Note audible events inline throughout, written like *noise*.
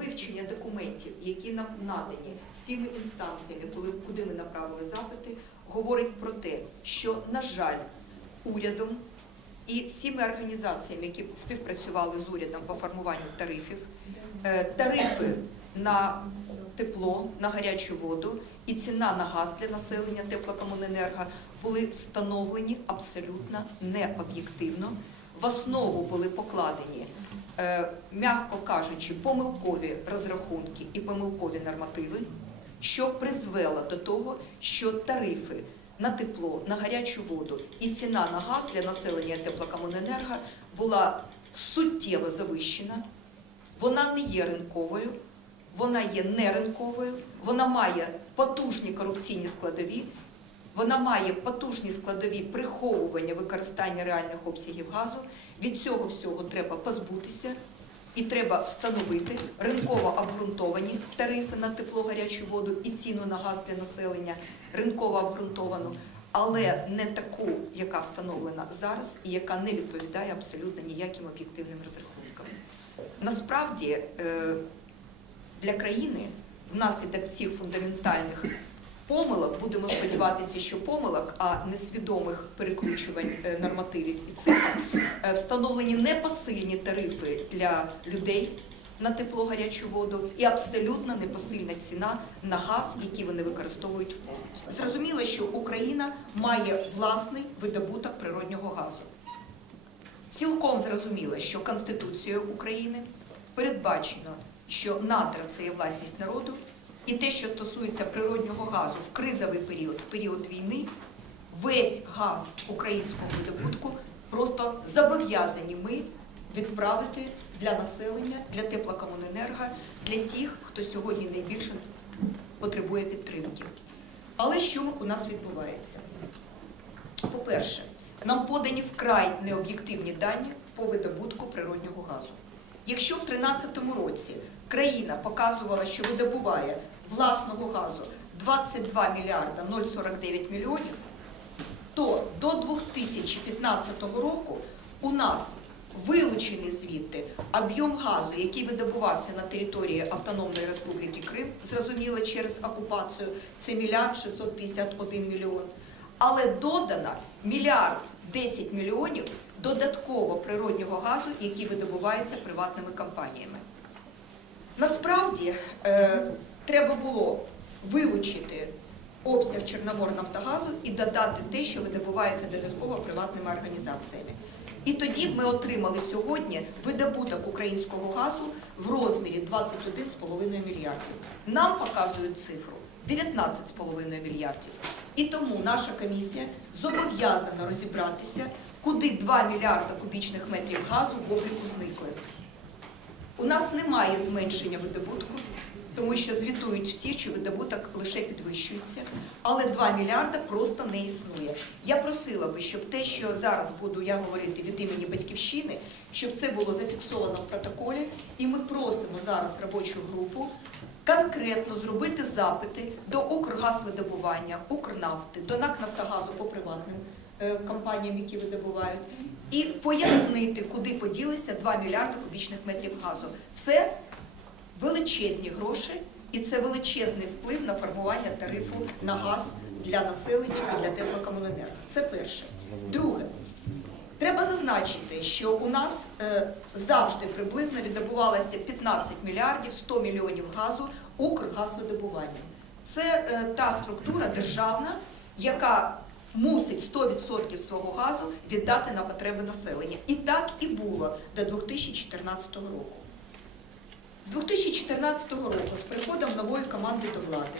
вивчення документів, які нам надані всіми інстанціями, коли куди ми направили запити, говорить про те, що на жаль, урядом і всіми організаціями, які співпрацювали з урядом по формуванню тарифів, е, тарифи на тепло, на гарячу воду і ціна на газ для населення теплокомуненерго були встановлені абсолютно необ'єктивно. В основу були покладені, м'яко кажучи, помилкові розрахунки і помилкові нормативи, що призвело до того, що тарифи на тепло, на гарячу воду і ціна на газ для населення теплокомуненерго була суттєво завищена. Вона не є ринковою, вона є неринковою, вона має потужні корупційні складові, вона має потужні складові приховування використання реальних обсягів газу. Від цього всього треба позбутися і треба встановити ринково обґрунтовані тарифи на тепло, гарячу воду і ціну на газ для населення, ринково обґрунтовану, але не таку, яка встановлена зараз і яка не відповідає абсолютно ніяким об'єктивним розрахункам. Насправді е, для країни внаслідок цих фундаментальних помилок, будемо сподіватися, що помилок, а несвідомих перекручувань е, нормативів і цифр, е, встановлені непосильні тарифи для людей на тепло гарячу воду і абсолютно непосильна ціна на газ, який вони використовують в побуті. Зрозуміло, що Україна має власний видобуток природнього газу. Цілком зрозуміло, що Конституцією України передбачено, що надра це є власність народу, і те, що стосується природнього газу в кризовий період, в період війни, весь газ українського видобутку просто зобов'язані ми відправити для населення, для теплокомуненерго, для тих, хто сьогодні найбільше потребує підтримки. Але що у нас відбувається? По-перше, нам подані вкрай необ'єктивні дані по видобутку природнього газу. Якщо в 2013 році країна показувала, що видобуває власного газу 22 мільярда 049 мільйонів, то до 2015 року у нас вилучений звідти об'єм газу, який видобувався на території Автономної Республіки Крим, зрозуміло через окупацію, це мільярд 651 мільйон. Але додано мільярд 10 мільйонів додатково природнього газу, який видобувається приватними компаніями. Насправді е, треба було вилучити обсяг Чорноморнафтогазу і додати те, що видобувається додатково приватними організаціями. І тоді ми отримали сьогодні видобуток українського газу в розмірі 21,5 мільярдів. Нам показують цифру 19,5 мільярдів. І тому наша комісія зобов'язана розібратися, куди 2 мільярда кубічних метрів газу в обліку зникли. У нас немає зменшення видобутку, тому що звітують всі, що видобуток лише підвищується, але 2 мільярда просто не існує. Я просила би, щоб те, що зараз буду я говорити від імені батьківщини, щоб це було зафіксовано в протоколі, і ми просимо зараз робочу групу конкретно зробити запити до Укргазвидобування, Укрнафти, до НАК Нафтогазу по приватним е, компаніям, які видобувають, і пояснити, куди поділися 2 мільярди кубічних метрів газу. Це величезні гроші і це величезний вплив на формування тарифу на газ для населення і для теплокомуненерго. Це перше. Друге, треба зазначити, що у нас е, завжди приблизно віддобувалося 15 мільярдів 100 мільйонів газу Укргазвидобування. Це е, та структура державна, яка мусить 100% свого газу віддати на потреби населення. І так і було до 2014 року. З 2014 року, з приходом нової команди до влади,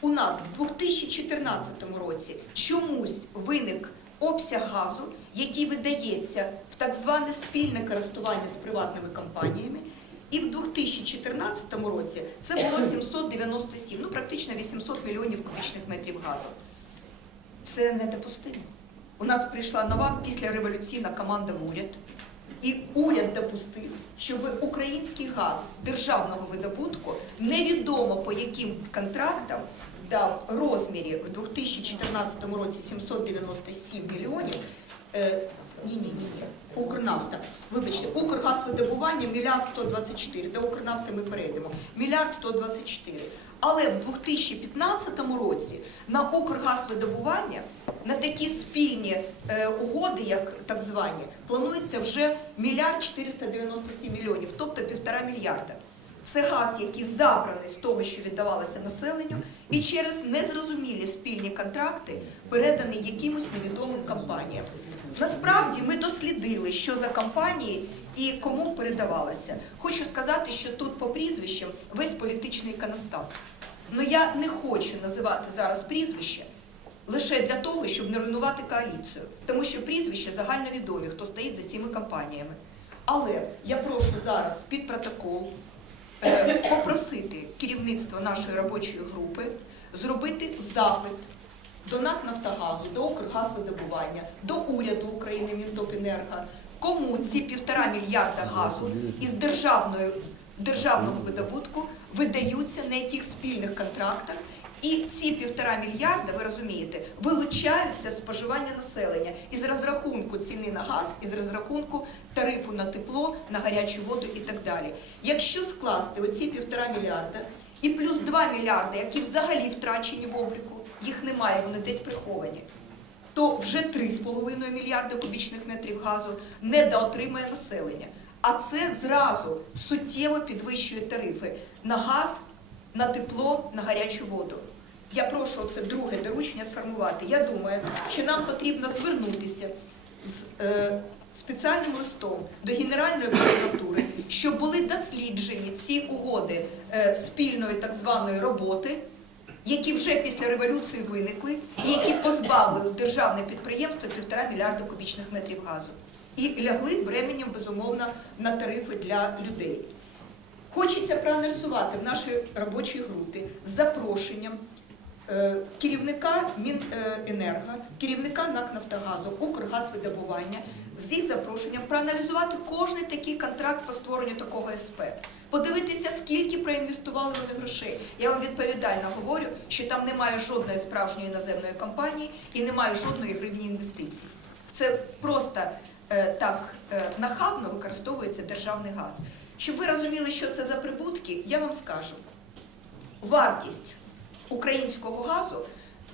у нас в 2014 році чомусь виник обсяг газу, який видається в так зване спільне користування з приватними компаніями. І в 2014 році це було *coughs* 797, ну практично 800 мільйонів кубічних метрів газу. Це недопустимо. У нас прийшла нова післяреволюційна команда в уряд, і уряд допустив, щоб український газ державного видобутку невідомо по яким контрактам дав розмірі в 2014 році 797 мільйонів. Ні, ні, ні. Укрнафта. Вибачте, Укргазвидобування мільярд 124. До Укрнафти ми перейдемо. Мільярд 124. Але в 2015 році на Укргазвидобування на такі спільні е, угоди, як так звані, планується вже мільярд 497 мільйонів, тобто півтора мільярда. Це газ, який забраний з того, що віддавалося населенню, і через незрозумілі спільні контракти переданий якимось невідомим компаніям. Насправді ми дослідили, що за компанії і кому передавалося. Хочу сказати, що тут по прізвищам весь політичний іконостас. Ну я не хочу називати зараз прізвище лише для того, щоб не руйнувати коаліцію, тому що прізвища загальновідомі, хто стоїть за цими компаніями. Але я прошу зараз під протокол е, попросити керівництво нашої робочої групи зробити запит до НАК Нафтогазу, до Укргазвидобування, до уряду України, Мінтопенерго, кому ці півтора мільярда газу із державної, державного видобутку видаються на яких спільних контрактах. І ці півтора мільярда, ви розумієте, вилучаються з споживання населення із розрахунку ціни на газ, із розрахунку тарифу на тепло, на гарячу воду і так далі. Якщо скласти оці півтора мільярда і плюс 2 мільярди, які взагалі втрачені в обліку, їх немає, вони десь приховані, то вже 3,5 мільярди кубічних метрів газу недоотримає населення. А це зразу суттєво підвищує тарифи на газ, на тепло, на гарячу воду. Я прошу це друге доручення сформувати. Я думаю, що нам потрібно звернутися з е, спеціальним листом до Генеральної прокуратури, щоб були досліджені ці угоди е, спільної так званої роботи, які вже після революції виникли, і які позбавили державне підприємство півтора мільярда кубічних метрів газу. І лягли бременем, безумовно, на тарифи для людей. Хочеться проаналізувати в нашій робочій групі з запрошенням е, керівника Міненерго, керівника НАК Нафтогазу, Укргазвидобування з їх запрошенням проаналізувати кожний такий контракт по створенню такого СП. Подивитися, скільки проінвестували вони грошей. Я вам відповідально говорю, що там немає жодної справжньої іноземної компанії і немає жодної гривні інвестицій. Це просто е, так е, нахабно використовується державний газ. Щоб ви розуміли, що це за прибутки, я вам скажу. Вартість українського газу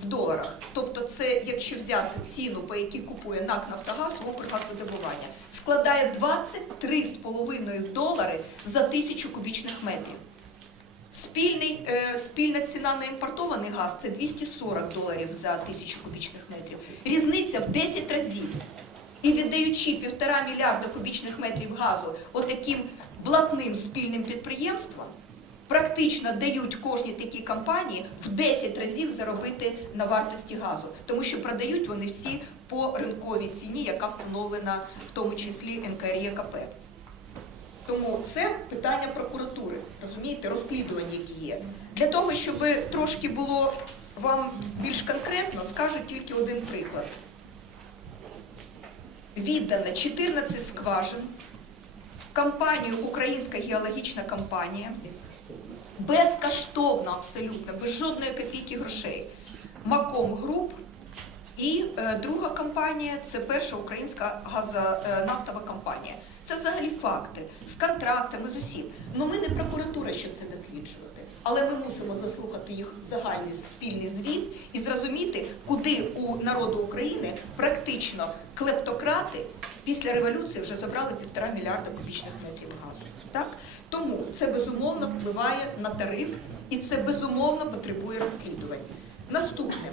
в доларах, тобто це якщо взяти ціну, по якій купує НАК Нафтогаз Укргазвидобування, складає 23,5 долари за тисячу кубічних метрів. Спільний, е, спільна ціна на імпортований газ це 240 доларів за тисячу кубічних метрів. Різниця в 10 разів. І віддаючи півтора мільярда кубічних метрів газу отаким блатним спільним підприємствам, практично дають кожній такій компанії в 10 разів заробити на вартості газу, тому що продають вони всі по ринковій ціні, яка встановлена в тому числі НКРЄКП. Тому це питання прокуратури, розумієте, розслідування, які є. Для того, щоб трошки було вам більш конкретно, скажу тільки один приклад. Віддано 14 скважин компанію Українська геологічна компанія безкоштовно абсолютно, без жодної копійки грошей. Маком Груп і е, друга компанія це перша українська газонафтова компанія. Це взагалі факти з контрактами, з усім. Ну ми не прокуратура, щоб це досліджувати. Але ми мусимо заслухати їх загальний спільний звіт і зрозуміти, куди у народу України практично клептократи після революції вже забрали півтора мільярда кубічних метрів. Так? Тому це безумовно впливає на тариф і це безумовно потребує розслідувань. Наступне.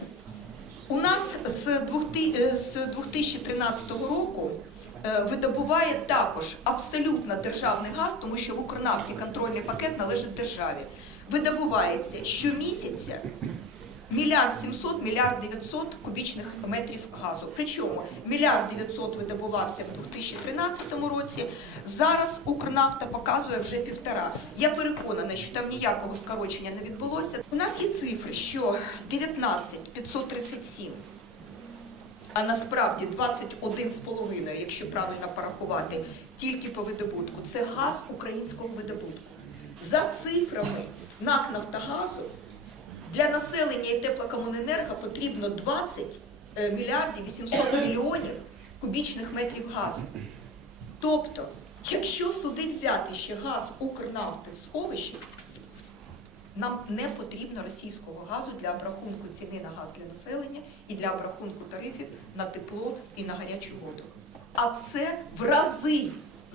У нас з 2000 е, 2013 року е, видобуває також абсолютно державний газ, тому що в Укрнафті контрольний пакет належить державі. Видобувається щомісяця мільярд 700, мільярд 900 кубічних метрів газу. Причому мільярд 900 видобувався в 2013 році. Зараз Укрнафта показує вже півтора. Я переконана, що там ніякого скорочення не відбулося. У нас є цифри, що 19 537 а насправді 21,5, якщо правильно порахувати, тільки по видобутку. Це газ українського видобутку. За цифрами НАК Нафтогазу для населення і теплокомуненерго потрібно 20 е, мільярдів 800 мільйонів кубічних метрів газу. Тобто, якщо сюди взяти ще газ Укрнафти в сховищі, нам не потрібно російського газу для обрахунку ціни на газ для населення і для обрахунку тарифів на тепло і на гарячу воду. А це в рази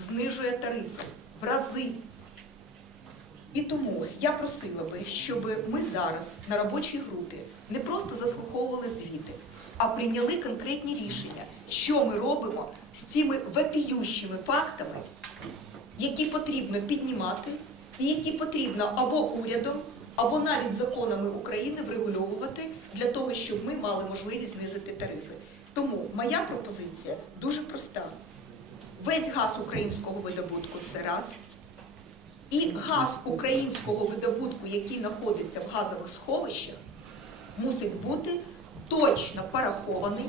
знижує тарифи. В рази. І тому я просила би, щоб ми зараз на робочій групі не просто заслуховували звіти, а прийняли конкретні рішення, що ми робимо з цими вопіющими фактами, які потрібно піднімати, і які потрібно або урядом, або навіть законами України врегульовувати для того, щоб ми мали можливість знизити тарифи. Тому моя пропозиція дуже проста: весь газ українського видобутку це раз. І газ українського видобутку, який знаходиться в газових сховищах, мусить бути точно порахований.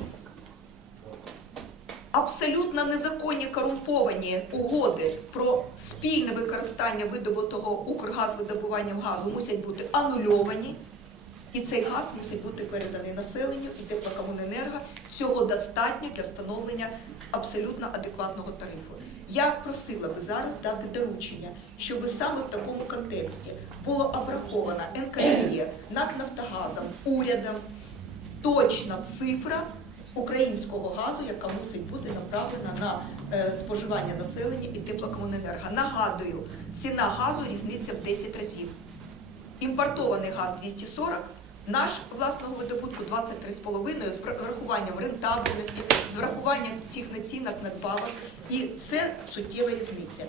Абсолютно незаконні корумповані угоди про спільне використання видобутого Укргазвидобуванням газу мусять бути анульовані. І цей газ мусить бути переданий населенню і теплокомуненерго. Цього достатньо для встановлення абсолютно адекватного тарифу. Я просила би зараз дати доручення, щоб саме в такому контексті було обрахована НКРЄ, НАК Нафтогазом, урядом точна цифра українського газу, яка мусить бути направлена на е, споживання населення і теплокомуненерго. Нагадую, ціна газу різниця в 10 разів. Імпортований газ 240, наш власного видобутку 23,5 з врахуванням рентабельності, з врахуванням всіх націнок надбавок. І це суттєва різниця.